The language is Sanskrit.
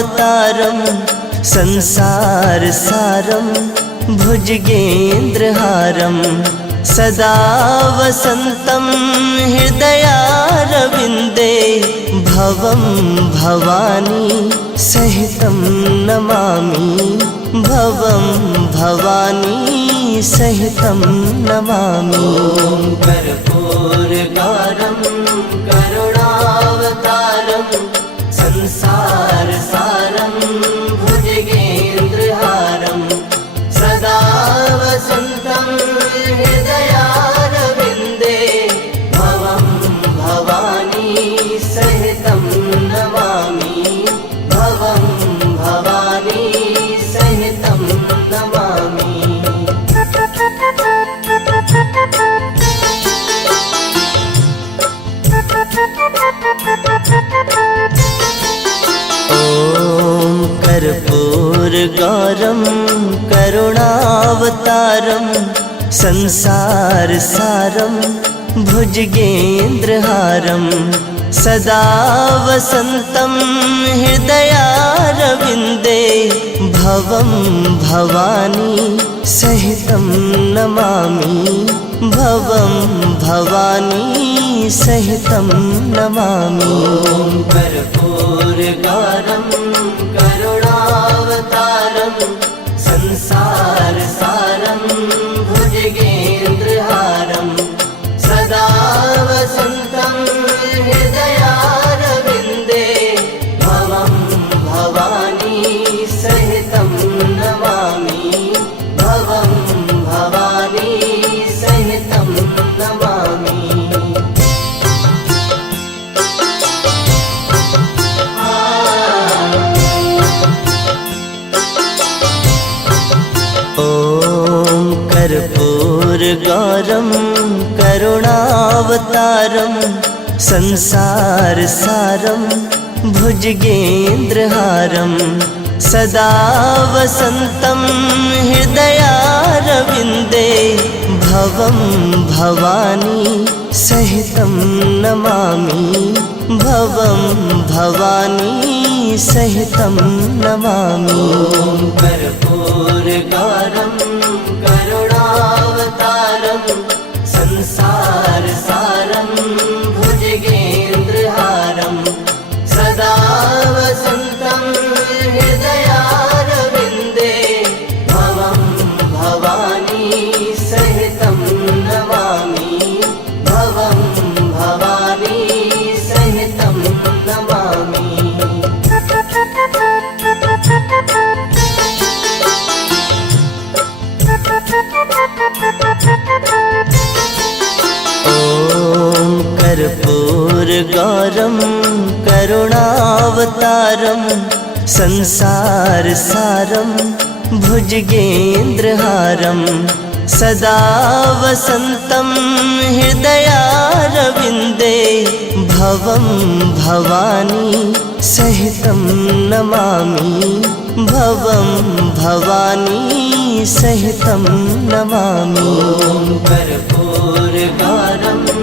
करुणावतारं संसारसारं भुजगेन्द्रहारं सदा वसन्तं हृदयारविन्दे भवं भवानी सहितं नमामि भवं भवानी सहितं नमामि। कर्पूरगारं करुणावतारं संसारसारं भुजगेन्द्रहारं सदा वसन्तं हृदयारविन्दे भवं भवानी सहितं नमामि भवं भवानी सहितं नमामि। ॐ कर्पूरगारं करुणावतारं संसारसारं भुजगेन्द्रहारं सदा वसन्तं हृदयारविन्दे भवं भवानी सहितं नमामि भवं भवानी सहितं नमामि। कर्पूरगारं करुणावतारं संसारसारं भुजगेन्द्रहारं सदा वसन्तं हृदयारविन्दे भवं भवानी सहितं नमामि भवं भवानी सहितं नमामि। ॐ कर्पूरगारं करुणावतारं संसारसारं भुजगेन्द्रहारं सदा वसन्तं हृदयारविन्दे भवं भवानी सहितं नमामि भवं भवानी सहितं नमामि। कर्पूरगारं करुणावतारं संसारसारं भुजगेन्द्रहारं सदा वसन्तं हृदयारविन्दे भवं भवानी सहितं नमामि भवं भवानी सहितं नमामि। ॐ कर्पूरगारं करुणावतारं संसारसारं भुजगेन्द्रहारं सदा वसन्तं हृदयारविन्दे भवं भवानी सहितं नमामि भवं भवानी सहितं नमामि। कर्पूरगारं